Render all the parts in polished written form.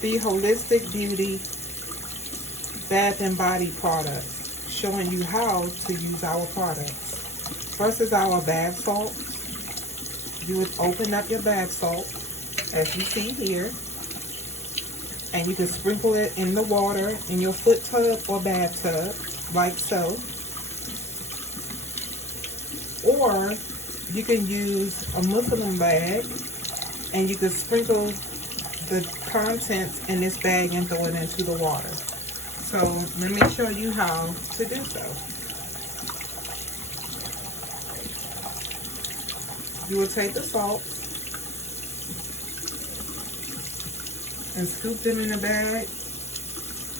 the Holistic Beauty Bath and Body products, showing you how to use our products. First is our bath salt. You would open up your bath salt, as you see here, and you can sprinkle it in the water in your foot tub or bathtub, like so. Or you can use a muslin bag, and you can sprinkle the contents in this bag and throw it into the water. So let me show you how to do so. You will take the salt and scoop them in a bag,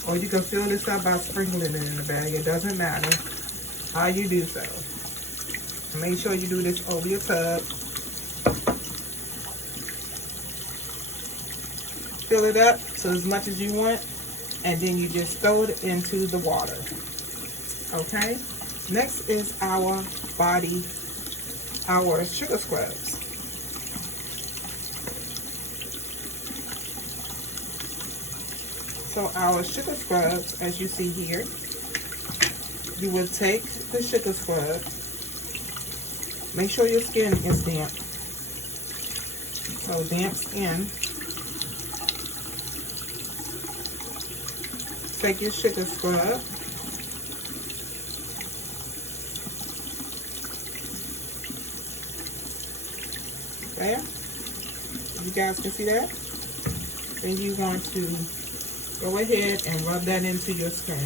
or you can fill this up by sprinkling it in the bag. It doesn't matter how you do so. Make sure you do this over your tub. Fill it up to as much as you want, and then you just throw it into the water. Okay? Next is our sugar scrubs. So our sugar scrubs, as you see here, you will take the sugar scrub. Make sure your skin is damp. So damp skin. Take your sugar scrub. There. You guys can see that? Then you want to go ahead and rub that into your skin,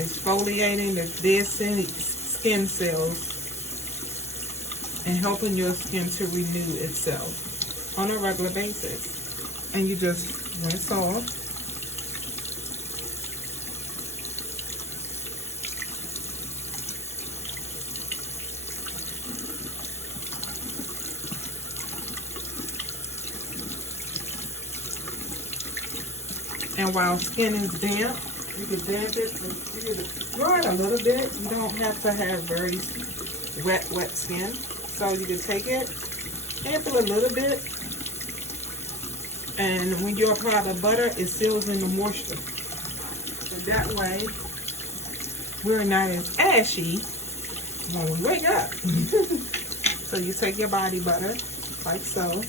exfoliating the dead skin cells and helping your skin to renew itself on a regular basis. And you just rinse off. And while skin is damp, you can damp it, you can dry it a little bit. You don't have to have very wet skin. So you can take it, sample a little bit, and when you apply the butter, it seals in the moisture. So that way, we're not as ashy when we wake up. So you take your body butter, like so.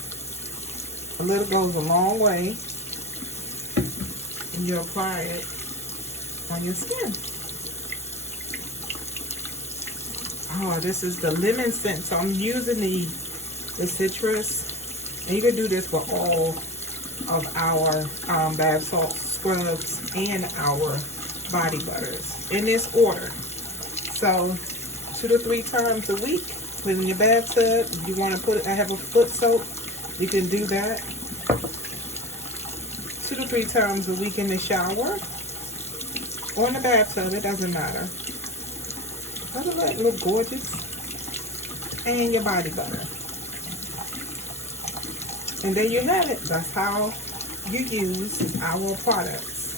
A little goes a long way. And you apply it on your skin. Oh, this is the lemon scent. So I'm using the citrus. And you can do this for all of our bath salt scrubs and our body butters in this order. So 2 to 3 times a week. Put it in your bathtub. If you want to put it, I have a foot soap. You can do that. 2 to 3 times a week in the shower or in the bathtub, it doesn't matter. Doesn't that look gorgeous? And your body butter. And there you have it. That's how you use our products.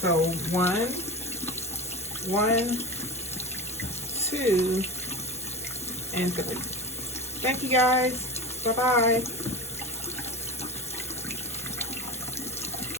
So 1, 2, and 3. Thank you guys. Bye-bye.